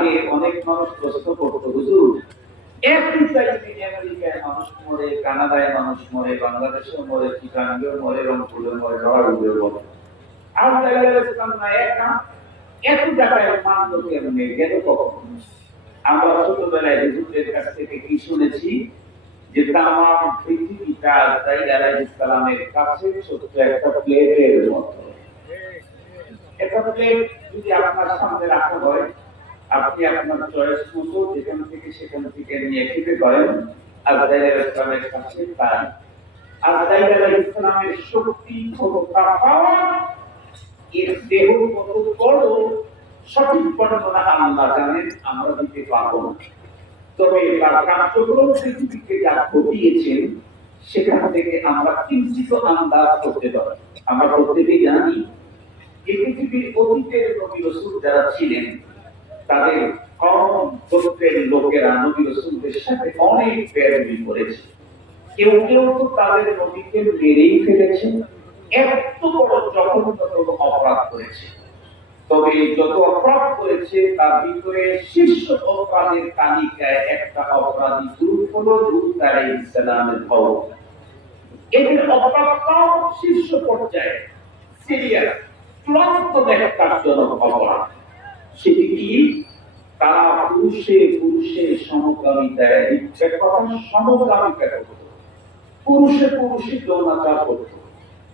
আগে অনেক মানুষ প্রশ্ন করতো, হুজুর, একই চাইতে আমেরিকায় মানুষ মরে, কানাডায় মানুষ মরে বাংলাদেশে মরে চিটাঙ্গেও মরে রংপুরে মরে নড়াগুড়ে মরে। আর দেখা যাচ্ছে না, এক এত জায়গায় মানলো কেমনে গেল কখন? আমরা ছোটবেলায় হুজুরের কাছ থেকে কি শুনেছি? যে তামাম পৃথিবীটা তাই আলাইহিস সালামের কাছে ছোট্ট একটা প্লেটের মতো। একটা প্লেট যদি আপনার সামনে রাখা হয় আপনি আপনার চয়েস মতো যেখান থেকে সেখান থেকে নিয়ে খেতে পারেন। আজরাইল আলাইহিস সালামের কাছে তাই আজরাইল আলাইহিস সালামের শক্তি ক্ষমতা পাওয়া এর দেহ কত বড়, সঠিক বর্ণনা আল্লাহ জানেন, আমরা দিতে না। তবে তার কার্যক্রম পৃথিবীকে যা ঘটিয়েছেন, সেখান থেকে আমরা কিঞ্চিত আন্দাজ করতে পারি। আমরা প্রত্যেকেই জানি যে পৃথিবীর অতীতের যারা ছিলেন তাদের কম গোত্রের লোকেরা নবী রসুলদের সাথে অনেক বেরবি করেছে। কেউ কেউ তো তাদের নবীকে মেরেই ফেলেছে। এত বড় জঘন্যতম অপরাধ করেছে। তবে যত অপরাধ করেছে, তার ভিতরে শীর্ষ অপরাধের তালিকায় একটা অপরাধী গ্রুপ হলো লুত আলাইহিস সালামের কওম এদের অপরাধটাও শীর্ষ পর্যায়ে। সিরিয়াস চূড়ান্ত দেখাজনক অপরাধ। সেটি কি তারা পুরুষে পুরুষে সমকামিতায় ইচ্ছে কথা সমকামিতা করত পুরুষে পুরুষে যৌনাচার করত,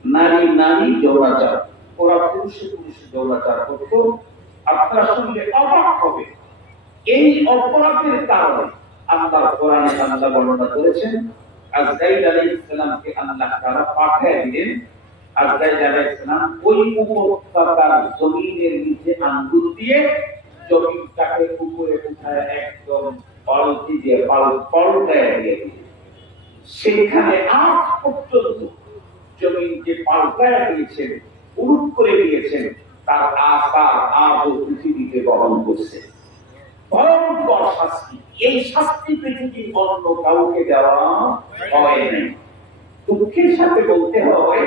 নারী নারী যৌনাচার। ওরা পুরুষে পুরুষে যৌনাচার করত। আপনারা শুনলে অবাক হবে। এই অপরাধের কারণে আল্লাহ কোরআনে আল্লাহ বর্ণনা করেছেন আজরাইল আলাইহিস সালামকে আল্লাহ তাআলা পাঠিয়ে দিলেন উপত্যকার জমিনের নিচে আঙ্গুল দিয়ে জমিনটাকে উপরে উঠায় একদম পালতি দিয়ে পাল পাল্টায় দিয়ে সেখানে আজ পর্যন্ত জমিন যে পাল্টায় দিয়েছেন উলুট করে দিয়েছেন, তার আকার আজও পৃথিবীতে বহন করছে। ভয়ঙ্কর শাস্তি। এই শাস্তি পৃথিবীর অন্য কাউকে দেওয়া হয় নাই। দুঃখের সাথে বলতে হয়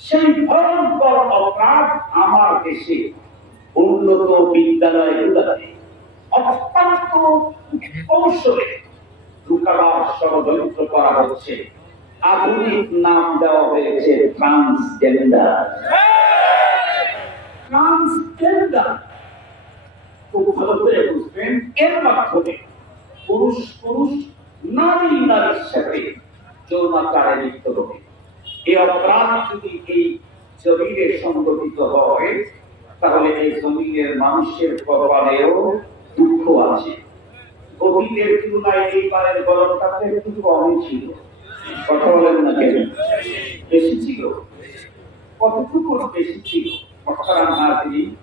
সেই ভয়ঙ্কর অপরাধ আমার দেশে উন্নত বিদ্যালয়গুলোতে অত্যন্ত কৌশলে ষড়যন্ত্র করা হচ্ছে। আধুনিক নাম দেওয়া হয়েছে ট্রান্সজেন্ডার ট্রান্সজেন্ডার খুব ভালো করে বুঝবেন এর মাধ্যমে পুরুষ পুরুষ নারী নারীর সাথে যৌনাচারে লিপ্ত হবে। এই অপরাধ যদি এই জমিনে সংগঠিত হয়, তাহলে এই জমিনের মানুষের কপালেও দুঃখ আছে। অতীতের তুলনায় এইবারের গরমটা একটু কমই ছিল। কথা বলেন না কেন? বেশি ছিল। কতটুকু বেশি ছিল? মক্কারাম হাজিরি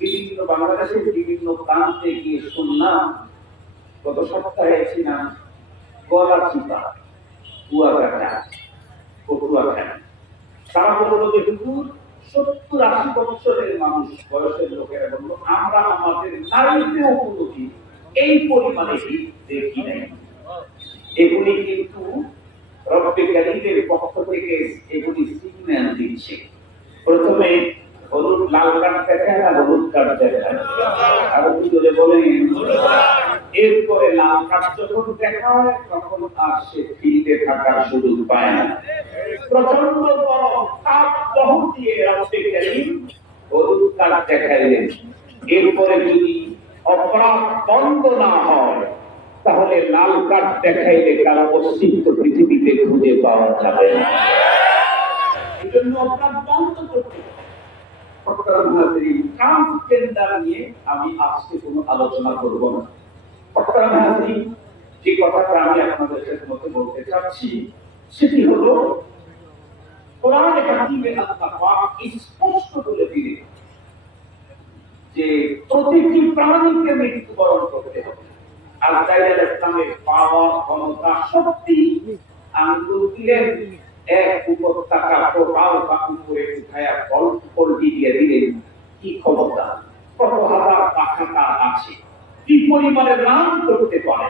বিভিন্ন বাংলাদেশের বিভিন্ন প্রান্তে গিয়ে শুনলাম, গত সপ্তাহে ছিলাম গলা চিপা কুয়াকাটা। পটুয়াখালী তারা বলল যে হুজুর সত্তর আশি বছরের মানুষ, বয়সের লোকেরা বলল, আমরা আমাদের নারীতে উপলব্ধি এই পরিমাণে দেখি নাই। এগুলি কিন্তু এগুলি সিগন্যাল দিচ্ছে। প্রথমে হলুদ, লাল কার্ড দেখায় আর হলুদ কার্ড দেখায় আর বলেন। এরপরে যখন দেখা হয়, তখন আর সে ফিল্ডে থাকার সুযোগ পায় না। প্রচণ্ড বড় দিয়ে কারিম হলুদ কার্ড দেখাইলেন এরপরে যদি অপরাধ বন্ধ না হয়, তাহলে লাল কার্ড দেখাইলে কারও অস্তিত্ব পৃথিবীতে খুঁজে পাওয়া যাবে না। এজন্য অপরাধ বন্ধ করতে আমি আজকে কোনো আলোচনা করব না। যে কথাটা আমি আপনাদের মধ্যে বলতে চাচ্ছি, সেটি হলো, কোরআন হাকিমে আল্লাহ পাক স্পষ্ট বলে দিলেন যে প্রতিটি প্রাণীকে মৃত্যুবরণ করতে হবে। আর তাইলে ইসলামের পাওয়ার ক্ষমতা শক্তি আঙ্গুল দিলেন এক উপত্যকা টোটাল বা উপরে উঠায়া পল্টি দিয়ে দিলেন, কি ক্ষমতা? কত হাজার পাখা আছে। কি পরিমাণে নাম করতে পারে?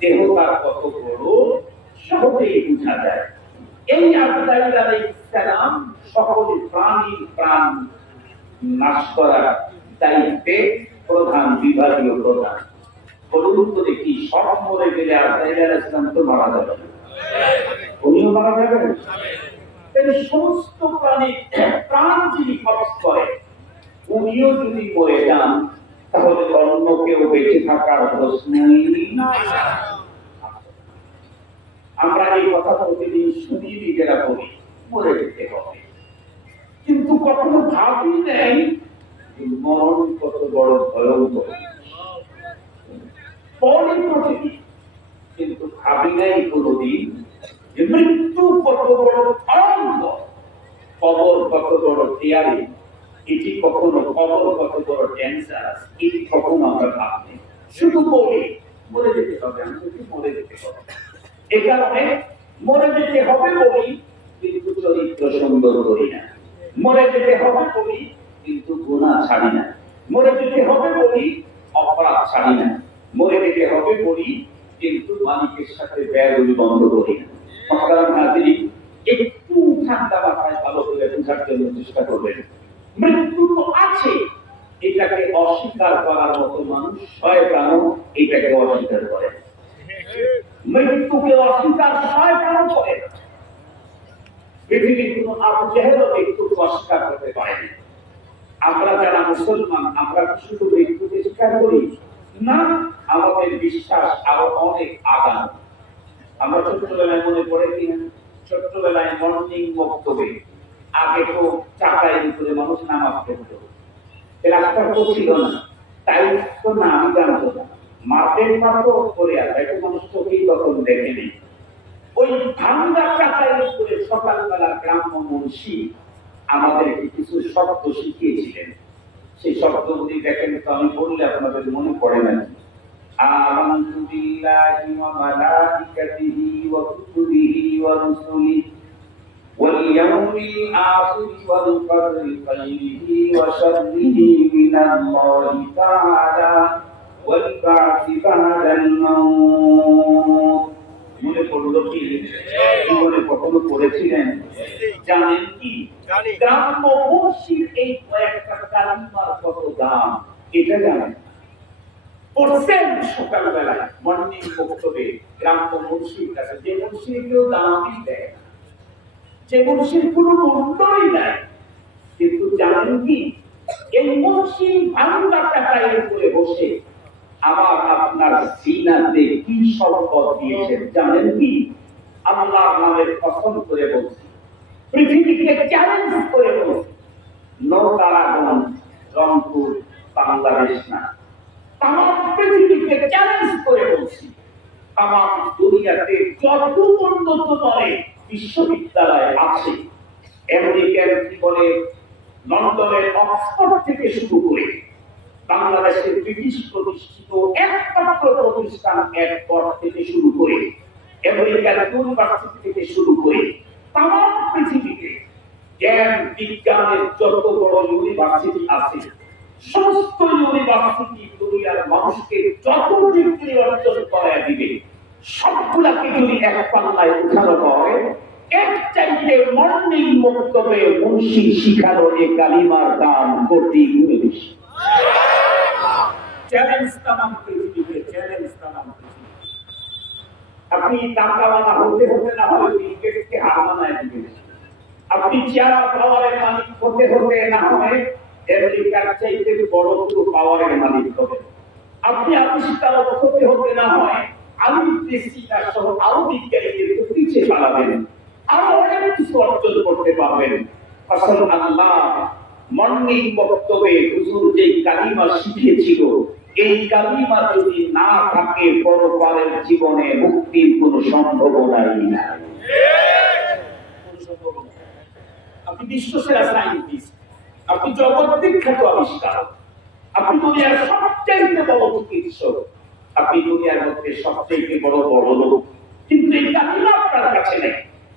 দেহ তার কত বড়? সহজেই বোঝা যায়। এই আবদাইল আলাইহিস সালাম সকল প্রাণী প্রাণ নাশ করার দায়িত্বে প্রধান বিভাগীয় প্রধান। দেখি সব মরে গেলে আর ইসলাম তো মারা যাবে। উনিও মারা যাবেন? সমস্ত প্রাণী, প্রাণ যিনি খরচ করে, উনিও যদি মরে যান তাহলে অন্য কেউ বেঁচে থাকার প্রশ্নই আমরা এই কথা প্রতিদিন শুনি নিজেরা বলি মরে যেতে হবে। কিন্তু কখনো ভাবি নেই মরণ কত বড় ভয়ঙ্কর। পরে প্রতিদিন কিন্তু ভাবি নাই কোনদিন মৃত্যু কত বড় ভয়ঙ্কর। কবর কত বড় টিয়ারি এটি কখনো কবর কত বড় এটি কখনো আমরা শুধু বলি, মরে যেতে হবে মরে যেতে হবে। এ কারণে মরে যেতে হবে বলি, কিন্তু চরিত্র সুন্দর করি না। মরে যেতে হবে বলি, কিন্তু গুণা ছাড়ি না। মরে যেতে হবে বলি, অপরাধ ছাড়ি না। মরে যেতে হবে বলি, কিন্তু মালিকের সাথে ব্যয়গুলি বন্ধ করি না। একটু ঠান্ডা মাথায় ভালো করে বোঝার জন্য চেষ্টা করবেন। মৃত্যু তো আছে। এটাকে অস্বীকার করার মতো মানুষ শয়তানও এটাকে অস্বীকার করে। মৃত্যুকে অস্বীকার শয়তানও করে? পৃথিবীর কোন আবু মৃত্যুকে অস্বীকার করতে পারেনি আমরা যারা মুসলমান, আমরা কি শুধু মৃত্যুকে স্বীকার করি? না, আমাদের বিশ্বাস আরও অনেক আগাম। আমরা ছোট্টবেলায় মনে পড়ে কিনা? ছোট্টবেলায় মর্নিং বক্তব্যে আগে তো চাকায় উপরে মানুষ নামাজ পড়তো এ রাস্তা তো ছিল না তাই তো না আমি জানতো না মাঠের পাতো করে আছে এখন মানুষ চোখেই তখন দেখেনি ওই ভাঙ্গা চাকায় উপরে সকালবেলা গ্রাম্য মুন্সি আমাদেরকে কিছু শব্দ শিখিয়েছিলেন সেই শব্দগুলি দেখেন তো আমি বললে আপনাদের মনে পড়ে না آمنت بالله وملائكته وكتبه ورسله واليوم الآخر والقدر خيره وشره من الله تعالى والبعث بعد الموت মনে পড়লো কি জীবনে কখনো পড়েছিলেন জানেন কি জানি। গ্রাম্য মসজিদ এই কয়েকটা কালিমার কত দাম এটা জানেন পড়ছেন সকালবেলা মর্নিং বক্তব্যে গ্রাম্য মুন্সির কাছে যে মুন্সির কেউ দামই দেয় না। যে মুন্সির কোনো মূল্যই নাই। কিন্তু জানেন কি? এই মুন্সি ভাঙ্গা টাকায় উপরে বসে আমার আপনার সিনাতে কি সম্পদ দিয়েছেন জানেন কি? আল্লাহ নামের কসম করে বলছি, পৃথিবীকে চ্যালেঞ্জ করে বলছি, নৌকারাগণ রংপুর, বাংলাদেশ না তামাম পৃথিবীকে চ্যালেঞ্জ করে বলছি, তামাম দুনিয়াতে যত উন্নত করে বিশ্ববিদ্যালয় আছে। আমেরিকার কি বলে? লন্ডনের অক্সফোর্ড থেকে শুরু করে বাংলাদেশের ব্রিটিশ প্রতিষ্ঠিত একমাত্র প্রতিষ্ঠান এয়ারপোর্ট থেকে শুরু করে আমেরিকার ইউনিভার্সিটি থেকে শুরু করে তামাম পৃথিবীতে জ্ঞান বিজ্ঞানের যত বড় ইউনিভার্সিটি আছে, সমস্ত ইউনিভার্সিটি দুনিয়ার মানুষকে যত ডিগ্রি অর্জন করায় দিবে, সবগুলাকে যদি এক পাল্লায় উঠানো হয় মর্নিং মুন্সি শিখানো এ কালিমার কোটি বেশি। আপনি টাকাওয়ালা হতে হতে না হলে ক্রিকেটকে দিবেন। আপনি চেয়ার পাওয়ারের মালিক হতে হতে না হয় আমেরিকার চাইতে বড় কোনো পাওয়ারের মালিক হবে আপনি হতে হতে না হয়, আমি দেশি সহ আরও বিজ্ঞানীদের পিছিয়ে পালাবেন। অনেক কিছু অর্জন করতে পারবেন। আল্লাহ মর্নিং বক্তব্যে হুজুর যে কালিমা এই কালিমা যদি না থাকে পরপারের জীবনে মুক্তির কোনো সম্ভাবনাই নাই। আপনি বিশ্বসেরা সাইন্টিস্ট আপনি জগৎ বিখ্যাত আবিষ্কার আপনি দুনিয়ার সবচাইতে বড় চিকিৎসক, আপনি দুনিয়ার মধ্যে সবচাইতে বড় বড় লোক কিন্তু এই কালিমা আপনার কাছে নেই।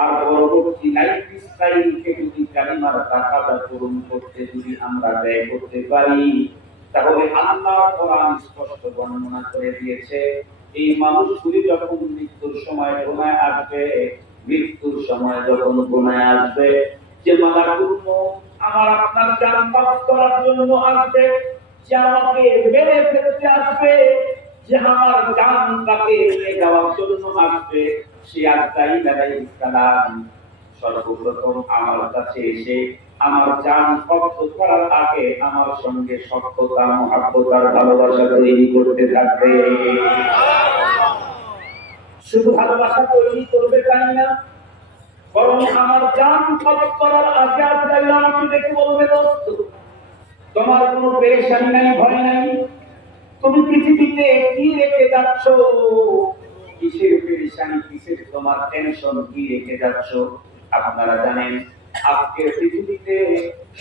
আর পরবর্তী লাইফ স্টাইলকে যদি কালিমার টাকাটা পূরণ করতে যদি আমরা ব্যয় করতে পারি, তাহলে আল্লাহ কোরআন স্পষ্ট বর্ণনা করে দিয়েছে, এই মানুষগুলি যখন মৃত্যুর সময় গোনায় আসবে, মৃত্যুর সময় যখন গোনায় আসবে, যে মালাকুল আমার আপনার জান মাফ করার জন্য আসবে, যে আমাকে মেরে ফেলতে আসবে, যে আমার জান তাকে নিয়ে যাওয়ার জন্য আসবে সে আজরাইল আলাইহিস সালাম সর্বপ্রথম আমার কাছে এসে আমার জান কবজ করার আগে আমার সঙ্গে সত্যতা মহাব্বতার ভালোবাসা তৈরি করতে থাকবে। শুধু ভালোবাসা তৈরি করবে তাই না? বরং আমার জান কবজ করার আগে আজরাইল আমাকে দেখে বলবে দোস্ত, তোমার কোনো পেরেশানি নাই, ভয় নাই? তুমি পৃথিবীতে কি রেখে যাচ্ছ? কিসের পেরেশানি কিসের তোমার টেনশন কি রেখে যাচ্ছ? আপনারা জানেন, আজকের পৃথিবীতে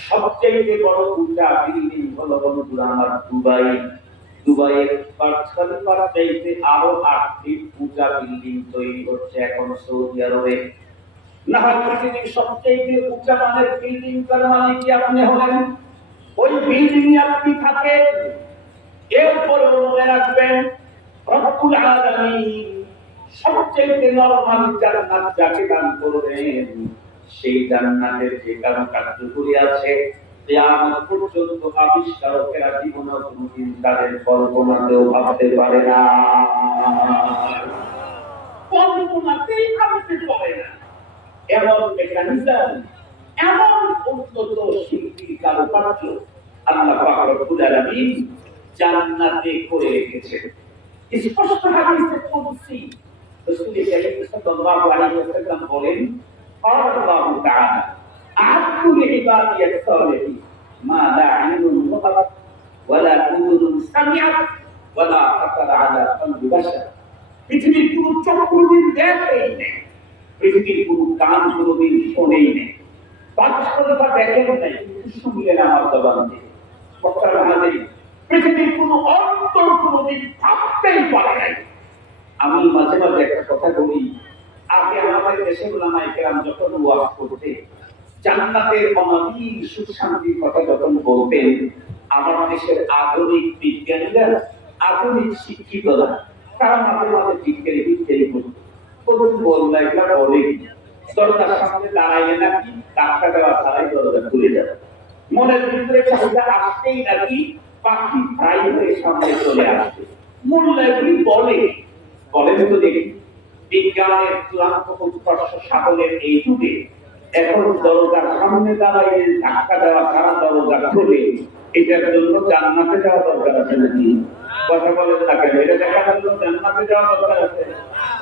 সবচেয়ে বড় উঁচা বিল্ডিং হলো বন্ধুরা আমার দুবাই। দুবাইয়ের আরও উঁচা বিল্ডিং তৈরি হচ্ছে এখন সৌদি আরবে। না হয় পৃথিবীর সবচেয়ে উঁচা মানের বিল্ডিং তার মানে কি আপনি হলেন? ওই বিল্ডিং আপনি থাকেন। এরপরে মনে রাখবেন, রব্বুল আলামিন সবচেয়ে নরমাল জান্নাত যাকে দান করবেন, সেই জান্নাতের যে কারণ কার্যকরী আছে, কিয়ামত পর্যন্ত আবিষ্কারকেরা জীবনে কোনোদিন তাদের কল্পনাতেও ভাবতে পারে না। কল্পনাতেই ভাবতে পারে না। এমন মেকানিজম এমন উন্নত শিল্পী কারুকার্য আল্লাহ পাক রব্বুল আলামিন জান্নাতে করে রেখেছেন। স্পষ্ট হাদিসে কুদসি রসুল করিম সাল্লাল্লাহু আলাইহি ওয়াসাল্লাম বলেন আল্লাহু তাআলা আতুল ইবাদিয়াত সালিহি মা লা আইনুন ওয়ালা কুনুন সামিআত ওয়ালা খাতার আলা কলবি বাশার পৃথিবীর কোন চক্ষুদিন দেখেই নেই। পৃথিবীর কোন কান কোনদিন শোনেই নেই। বাস্তবতা দেখেন নাই। আমার জবান দিয়ে। পৃথিবীর কোন অন্তর কোনদিন ভাবতেই পারে নাই। আমি মাঝে মাঝে একটা কথা বলি। আগে আমাদের দেশে ওলামাই কেরাম যখন ওয়াজ করতে জান্নাতের অনাবিল সুখ শান্তির কথা যখন বলতেন, আমার দেশের আধুনিক বিজ্ঞানীরা, আধুনিক শিক্ষিতরা, তারা মাঝে মাঝে বিজ্ঞানী বিজ্ঞানী করতো প্রথম বললা এগুলা বলে? দরজার সামনে দাঁড়াইলে নাকি ডাক্তার দেওয়া ছাড়াই দরজা খুলে যাবে? মনের ভিতরে চাহিদা আসতেই নাকি পাখি ফ্রাই হয়ে সামনে চলে আসবে? মোল্লা এগুলি বলে বলেন তো দেখি বিজ্ঞানের চূড়ান্ত উৎকর্ষ সাধনের এই যুগে এখন দরজার সামনে দাঁড়াইলে ধাক্কা দেওয়া ছাড়া দরজা খুলে, এটার জন্য জান্নাতে যাওয়া দরকার আছে নাকি? কথা দেখার জন্য জান্নাতে যাওয়া দরকার আছে।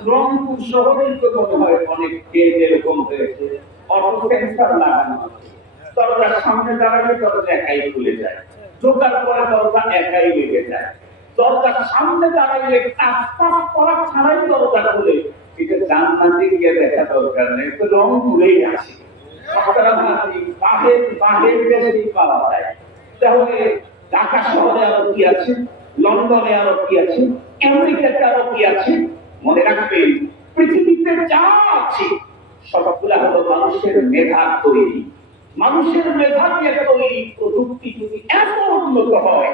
রংপুর তো মনে হয় অনেক কেস এরকম হয়েছে। লাগানো দরজার সামনে দাঁড়ালে দরজা একাই খুলে যায়। ঢোকার পরে দরজা একাই লেগে যায়। দরজার সামনে দাঁড়াইলে কাজ করা ছাড়াই দরজা খুলে। এটা জান্নাতে গিয়ে দেখা দরকার নেই তো রং ঘুরেই আসে। বাহের বাহের দেশেই পাওয়া যায়। তাহলে ঢাকা শহরে আরও কি আছে? লন্ডনে আরও কি আছে? আমেরিকাতে আরও কি আছে? মনে রাখবেন, পৃথিবীতে যা আছে, সবগুলা হলো মানুষের মেধা তৈরি। মানুষের মেধা দিয়ে তৈরি প্রযুক্তি যদি এত উন্নত হয়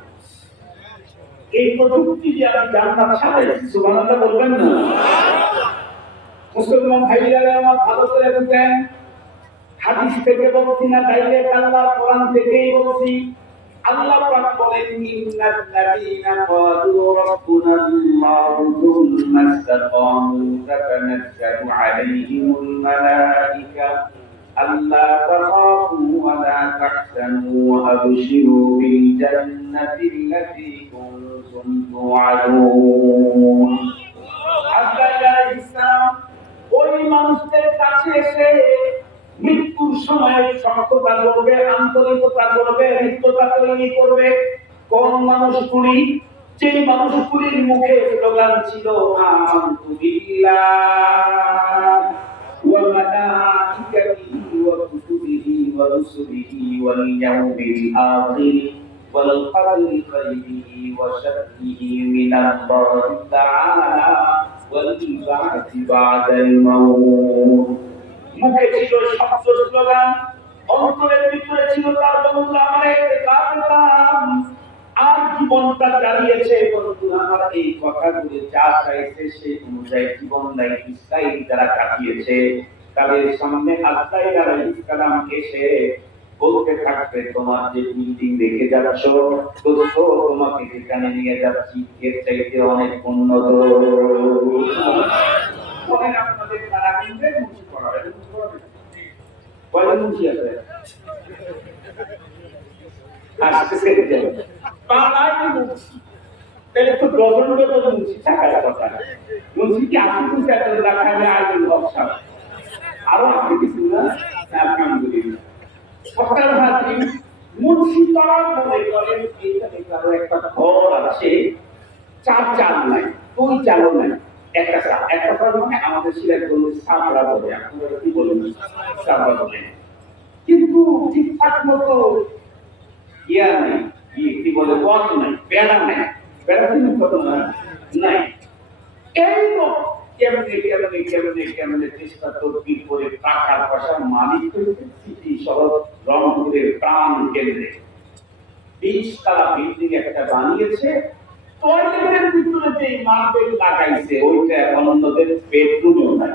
এই প্রযুক্তি দিয়ে আমি জান্নাত সাজাইছি সুবহানাল্লাহ বলবেন না। মুসলমান ভাইরা আমার ভালো করে বুঝেন। হাদিস থেকে বলছি না ডাইরেক্ট আল্লাহ কোরআন থেকেই বলছি। আল্লাহ পাক বলেন ক্বালু রাব্বুনা আল্লাহু আলাইহিমুল মালায়েকা আল্লা তাখাফু ওয়া আবশিরু বিল জান্নাতি আল্লাতী কুনতুম তুআদুন আজরাইল আলাইহিস সালাম ওই মানুষদের কাছে এসে মৃত্যুর সময় সক্ষতা করবে, আন্তরিকতা করবে হৃদ্যতা তৈরি করবে। কোন মানুষগুলি? যে মানুষগুলির মুখে স্লোগান ছিল আমানতু কুতুবিহি ওয়া রুসুলিহি ওয়াল ইয়াউমিল আখির والقدر خيره وشره من الله تعالى والبعث بعد الموت মুখে ছিল শব্দ স্লোগান অন্তরের ভিতরে ছিল তার বন্ধু আমার কাম আর জীবনটা চালিয়েছে বন্ধু আমার এই কথাগুলো যা চাইছে সে অনুযায়ী জীবন নাই ইসরাইল যারা কাটিয়েছে তাদের সামনে আল্লাহ আলাইহিস সালাম এসে বলতে থাকবে, তোমার যে বিল্ডিং দেখে যাচ্ছ দোস্ত তোমাকে যেখানে নিয়ে যাচ্ছি। এর চাইতে অনেক উন্নত। আপনাদের তারা কিন্তু মুন্সি আছে? তাহলে তো কথা। কি আরও আপনি কিছু না? আলহামদুলিল্লাহ। সরকার হাজির মুন্সি তারা মনে করেন এইখানে কারও একটা ঘর আছে। চার চাল নাই, দুই চালও নাই। একটা চাল একটা চাল মানে আমাদের সিলেট বলবে সাপড়া বলে, আপনারা কি বলেন? সাপড়া বলে। কিন্তু ঠিকঠাক মতো ইয়া নেই, কি বলে, পথ নাই, বেড়া নাই। বেড়া কিন্তু কত না নাই। এই লোক কেমনে কেমনে কেমনে কেমনে চেষ্টা তদবির করে টাকা পয়সা মালিক সিটি শহর রংপুরের প্রাণ কেন্দ্রে বিশ তালা বিল্ডিং একটা বানিয়েছে টয়লেটের ভিতরে যে মার্বেল লাগাইছে, ওইটা অন্যদের বেডরুমেও নাই।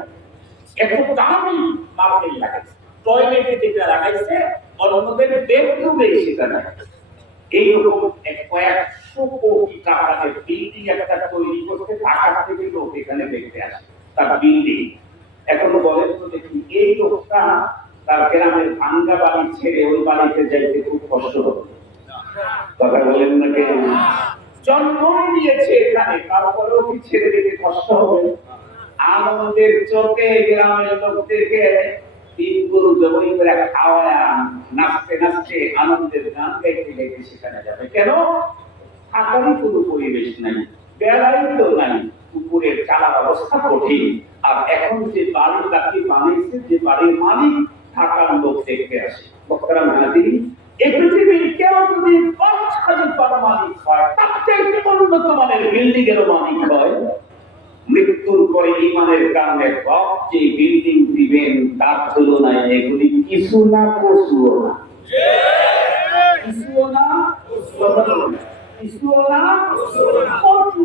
এত দামি মার্বেল লাগাইছে। টয়লেটে যেটা লাগাইছে, অন্যদের বেডরুমে সেটা নাই। এইরকম কয়েকশো কোটি টাকাতে বিল্ডিং একটা তৈরি করতে ঢাকা থেকে লোক এখানে দেখতে আসে। তার বিল্ডিং। এখন বলেন তো দেখি এই লোকটা তার গ্রামের ভাঙ্গা বাড়ি ছেড়ে ওই বাড়িতে যাইতে খুব কষ্ট হবে। কথা বলেন না কেন? জন্ম নিয়েছে এখানে, তারপরেও কি ছেড়ে দিতে কষ্ট হবে? আনন্দের চোখে গ্রামের লোকদেরকে তিন গরু জমি করে খাওয়ায় নাচতে নাচতে আনন্দের গান গাইতে গাইতে সেখানে যাবে। কেন? থাকারই কোনো পরিবেশ নাই বেড়াই তো নাই উপরের চালার অবস্থা কঠিন। আর এখন যে বাড়ির গাছটি বানিয়েছে, যে বাড়ির মালিক থাকার লোক দেখতে আসে। বক্তারা মানাতিনি এই পৃথিবীর কেউ যদি পাঁচ খালিফার মালিক হয়, তার চাইতে উন্নত মানের বিল্ডিং এর মালিক হয়। মৃত্যুর পরে ইমানের কারণে রব যে বিল্ডিং দিবেন তার তুলনায় এগুলি কিছু না কচুও না। কিছুও না কিছুও না কচু